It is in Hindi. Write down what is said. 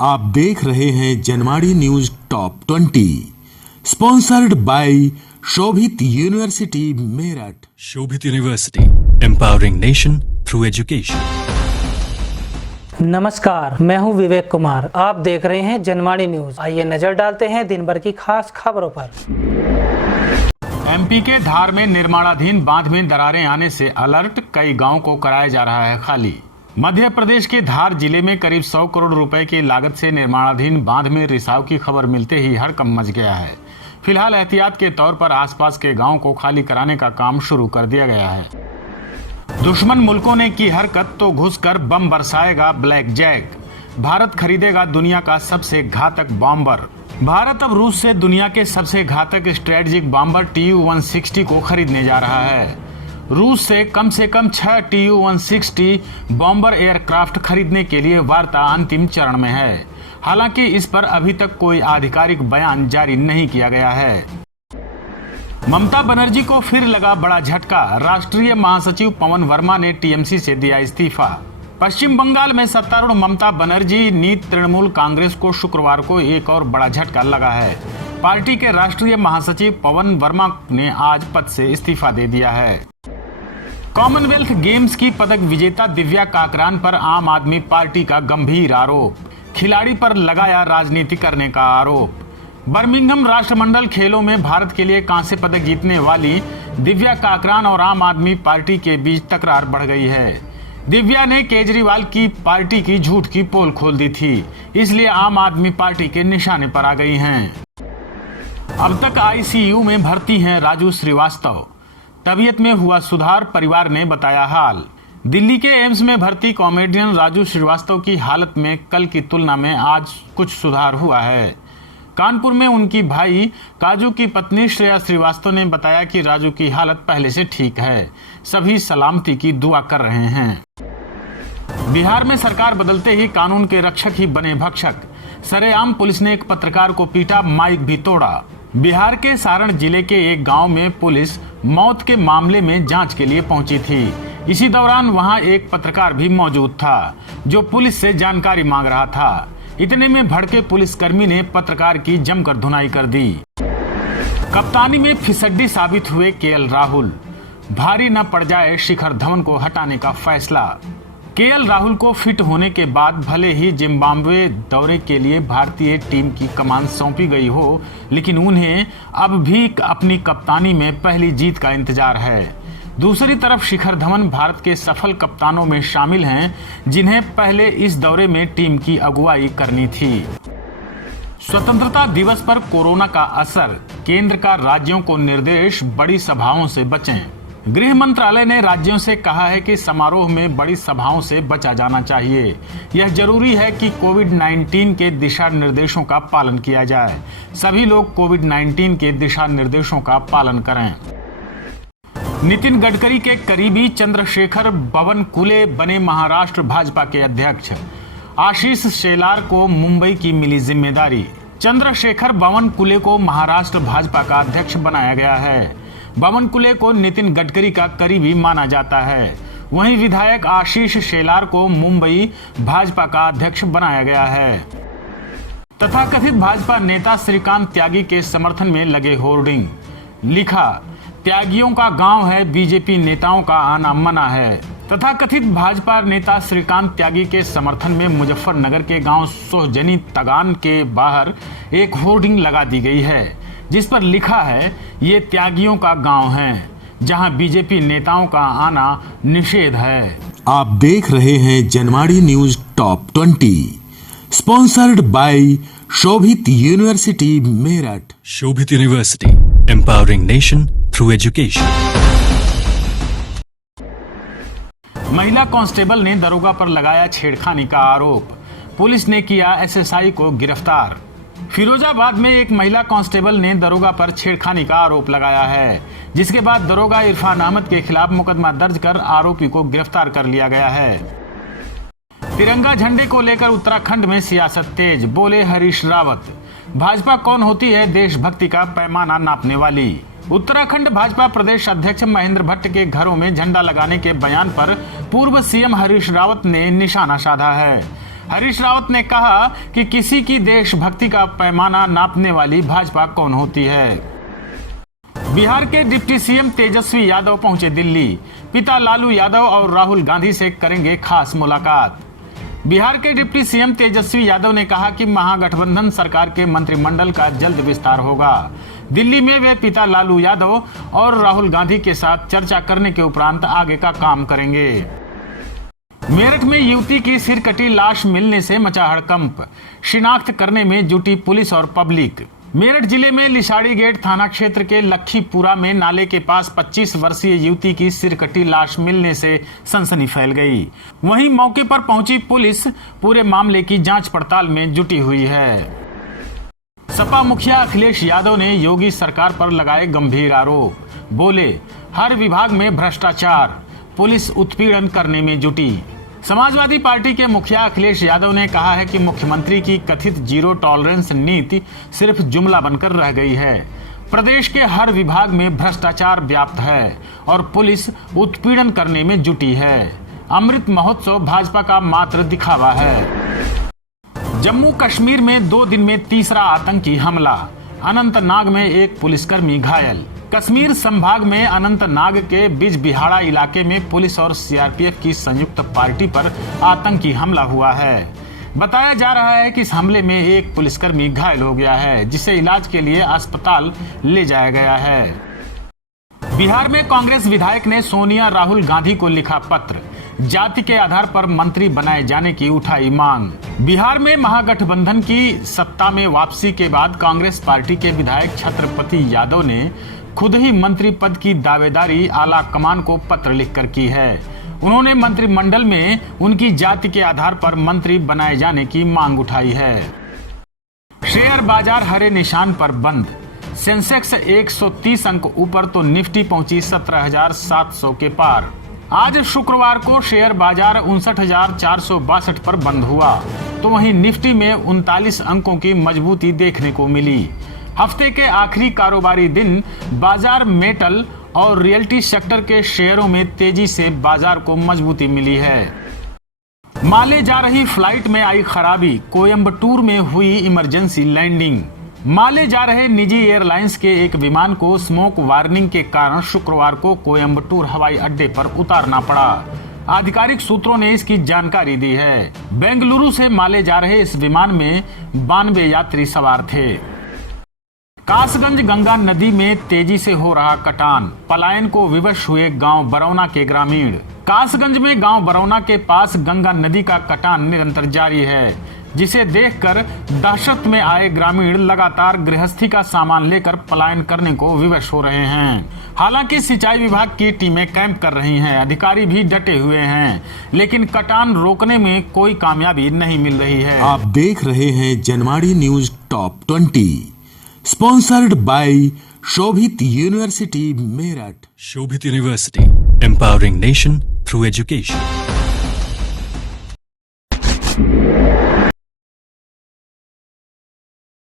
आप देख रहे हैं Janwadi news top 20 sponsored by Shobhit university Meerut. Shobhit university, empowering nation through education. नमस्कार, मैं हूं विवेक कुमार। आप देख रहे हैं जनवाड़ी न्यूज। आइए नजर डालते हैं दिन भर की खास खबरों पर। एमपी के धार में निर्माणाधीन बांध में दरारें आने से अलर्ट, कई गांव को कराया जा रहा है खाली। मध्य प्रदेश के धार जिले में करीब 100 करोड़ रुपए की लागत से निर्माणाधीन बांध में रिसाव की खबर मिलते ही हड़कंप मच गया है। फिलहाल एहतियात के तौर पर आसपास के गांव को खाली कराने का काम शुरू कर दिया गया है। दुश्मन मुल्कों ने की हरकत तो घुसकर बम बरसाएगा ब्लैक जैक। भारत खरीदेगा दुनिया का सबसे घातक बॉम्बर। भारत अब रूस से दुनिया के सबसे घातक स्ट्रेटेजिक बॉम्बर TU-160 को खरीदने जा रहा है। रूस से कम 6 TU-160 बॉम्बर एयरक्राफ्ट खरीदने के लिए वार्ता अंतिम चरण में है। हालांकि इस पर अभी तक कोई आधिकारिक बयान जारी नहीं किया गया है। ममता बनर्जी को फिर लगा बड़ा झटका। राष्ट्रीय महासचिव पवन वर्मा ने टीएमसी से दिया इस्तीफा। पश्चिम बंगाल में सत्तारूढ़ ममता बनर्जी नीत तृणमूल कांग्रेस को शुक्रवार को एक और बड़ा झटका लगा है। पार्टी के राष्ट्रीय महासचिव पवन वर्मा ने आज पद से इस्तीफा दे दिया है। कॉमनवेल्थ गेम्स की पदक विजेता दिव्या काकरान पर आम आदमी पार्टी का गंभीर आरोप। खिलाड़ी पर लगाया राजनीति करने का आरोप। बर्मिंघम राष्ट्रमंडल खेलों में भारत के लिए कांस्य पदक जीतने वाली दिव्या काकरान और आम आदमी पार्टी के बीच तकरार बढ़ गई है। दिव्या ने केजरीवाल की पार्टी की झूठ की पोल खोल दी थी, इसलिए आम आदमी पार्टी के निशाने पर आ गई हैं। अब तक आईसीयू में भर्ती हैं राजू श्रीवास्तव। तबीयत में हुआ सुधार, परिवार ने बताया हाल। दिल्ली के एम्स में भर्ती कॉमेडियन राजू श्रीवास्तव की हालत में कल की तुलना में आज कुछ सुधार हुआ है। कानपुर में उनकी भाई काजू की पत्नी श्रेया श्रीवास्तव ने बताया कि राजू की हालत पहले से ठीक है। सभी सलामती की दुआ कर रहे हैं। बिहार में सरकार बदलते ही कानून के रक्षक ही बने भक्षक। सरेआम पुलिस ने एक पत्रकार को पीटा, माइक भी तोड़ा। बिहार के सारण जिले के एक गांव में पुलिस मौत के मामले में जांच के लिए पहुंची थी। इसी दौरान वहां एक पत्रकार भी मौजूद था जो पुलिस से जानकारी मांग रहा था। इतने में भड़के पुलिसकर्मी ने पत्रकार की जमकर धुनाई कर दी। कप्तानी में फिसड्डी साबित हुए केएल राहुल। भारी न पड़ जाए शिखर धवन को हटाने का फैसला। केएल राहुल को फिट होने के बाद भले ही जिम्बाब्वे दौरे के लिए भारतीय टीम की कमान सौंपी गई हो, लेकिन उन्हें अब भी अपनी कप्तानी में पहली जीत का इंतजार है। दूसरी तरफ शिखर धवन भारत के सफल कप्तानों में शामिल हैं, जिन्हें पहले इस दौरे में टीम की अगुवाई करनी थी। स्वतंत्रता दिवस पर कोरोना का असर, केंद्र का राज्यों को निर्देश, बड़ी सभाओं से बचें। गृह मंत्रालय ने राज्यों से कहा है कि समारोह में बड़ी सभाओं से बचा जाना चाहिए। यह जरूरी है कि कोविड-19 के दिशा निर्देशों का पालन किया जाए। सभी लोग कोविड-19 के दिशा निर्देशों का पालन करें। नितिन गडकरी के करीबी चंद्रशेखर बावनकुले बने महाराष्ट्र भाजपा के अध्यक्ष। आशीष शेलार को मुंबई की मिली जिम्मेदारी। चंद्रशेखर बावनकुले को महाराष्ट्र भाजपा का अध्यक्ष बनाया गया है। बावनकुले को नितिन गडकरी का करीबी माना जाता है। वहीं विधायक आशीष शेलार को मुंबई भाजपा का अध्यक्ष बनाया गया है। तथाकथित भाजपा नेता श्रीकांत त्यागी के समर्थन में लगे होर्डिंग। लिखा, त्यागियों का गांव है, बीजेपी नेताओं का आना मना है। तथाकथित भाजपा नेता श्रीकांत त्यागी के समर्थन में मुजफ्फरनगर के गांव सोहजनी तगान के बाहर एक होर्डिंग लगा दी गई है, जिस पर लिखा है, ये त्यागियों का गांव है, जहां बीजेपी नेताओं का आना निषेध है। आप देख रहे हैं Janwadi news top 20 sponsored by Shobhit university Meerut. Shobhit university, empowering nation through education. महिला कांस्टेबल ने दरोगा पर लगाया छेड़खानी का आरोप। पुलिस ने किया एसएसआई को गिरफ्तार। फिरोजाबाद में एक महिला कांस्टेबल ने दरोगा पर छेड़खानी का आरोप लगाया है, जिसके बाद दरोगा इरफान अहमद के खिलाफ मुकदमा दर्ज कर आरोपी को गिरफ्तार कर लिया गया है। तिरंगा झंडे को लेकर उत्तराखंड में सियासत तेज, बोले हरीश रावत। भाजपा कौन होती है देशभक्ति का पैमाना नापने वाली। उत्तराखंड भाजपा प्रदेश अध्यक्ष महेंद्र भट्ट के घरों में झंडा लगाने के बयान पर पूर्व सीएम हरीश रावत ने निशाना साधा है। हरीश रावत ने कहा कि किसी की देशभक्ति का पैमाना नापने वाली भाजपा कौन होती है। बिहार के डिप्टी सीएम तेजस्वी यादव पहुंचे दिल्ली, पिता लालू यादव और राहुल गांधी से करेंगे खास मुलाकात। बिहार के डिप्टी सीएम तेजस्वी यादव ने कहा कि महागठबंधन सरकार के मंत्रिमंडल का जल्द विस्तार होगा। दिल्ली में वे पिता लालू यादव और राहुल गांधी के साथ चर्चा करने के उपरांत आगे का काम करेंगे। मेरठ में युवती की सिर कटी लाश मिलने से मचा हड़कंप, शिनाख्त करने में जुटी पुलिस और पब्लिक। मेरठ जिले में लिसाड़ी गेट थाना क्षेत्र के लखीपुरा में नाले के पास 25 वर्षीय युवती की सिरकटी लाश मिलने से सनसनी फैल गई। वहीं मौके पर पहुंची पुलिस पूरे मामले की जांच पड़ताल में जुटी हुई है। सपा मुखिया अखिलेश यादव ने योगी सरकार पर लगाए गंभीर आरोप, बोले हर विभाग में भ्रष्टाचार, पुलिस उत्पीड़न करने में जुटी। समाजवादी पार्टी के मुखिया अखिलेश यादव ने कहा है कि मुख्यमंत्री की कथित जीरो टॉलरेंस नीति सिर्फ जुमला बनकर रह गई है। प्रदेश के हर विभाग में भ्रष्टाचार व्याप्त है और पुलिस उत्पीड़न करने में जुटी है। अमृत महोत्सव भाजपा का मात्र दिखावा है। जम्मू कश्मीर में 2 दिन में तीसरा आतंकी हमला, अनंतनाग में एक पुलिसकर्मी घायल। कश्मीर संभाग में अनंतनाग के बिजबिहाड़ा इलाके में पुलिस और सीआरपीएफ की संयुक्त पार्टी पर आतंकी हमला हुआ है। बताया जा रहा है कि इस हमले में एक पुलिसकर्मी घायल हो गया है, जिसे इलाज के लिए अस्पताल ले जाया गया है। बिहार में कांग्रेस विधायक ने सोनिया राहुल गांधी को लिखा पत्र, जाति के आधार पर मंत्री बनाए जाने की उठाई मांग। बिहार में महागठबंधन की सत्ता में वापसी के बाद कांग्रेस पार्टी के विधायक छत्रपति यादव ने खुद ही मंत्री पद की दावेदारी आला कमान को पत्र लिखकर की है। उन्होंने मंत्रिमंडल में उनकी जाति के आधार पर मंत्री बनाए जाने की मांग उठाई है। शेयर बाजार हरे निशान पर बंद, सेंसेक्स 130 अंक ऊपर तो निफ्टी पहुंची 17,700 के पार। आज शुक्रवार को शेयर बाजार 59,462 पर बंद हुआ, तो वहीं निफ्टी में 39 अंकों की मजबूती देखने को मिली। हफ्ते के आखिरी कारोबारी दिन बाजार मेटल और रियल्टी सेक्टर के शेयरों में तेजी से बाजार को मजबूती मिली है। माले जा रही फ्लाइट में आई खराबी, कोयम्बटूर में हुई इमरजेंसी लैंडिंग। माले जा रहे निजी एयरलाइंस के एक विमान को स्मोक वार्निंग के कारण शुक्रवार को कोयम्बटूर हवाई अड्डे पर उतारना पड़ा। आधिकारिक सूत्रों ने इसकी जानकारी दी है। बेंगलुरु से माले जा रहे इस विमान में 92 यात्री सवार थे। कासगंज गंगा नदी में तेजी से हो रहा कटान, पलायन को विवश हुए गांव बरौना के ग्रामीण। कासगंज में गांव बरौना के पास गंगा नदी का कटान निरंतर जारी है, जिसे देखकर दहशत में आए ग्रामीण लगातार गृहस्थी का सामान लेकर पलायन करने को विवश हो रहे हैं। हालांकि सिंचाई विभाग की टीमें कैंप कर रही हैं, अधिकारी भी डटे हुए हैं, लेकिन कटान रोकने में कोई कामयाबी नहीं मिल रही है। आप देख रहे हैं Janwadi news top 20, sponsored by Shobhit university Meerut. Shobhit University, empowering nation through education.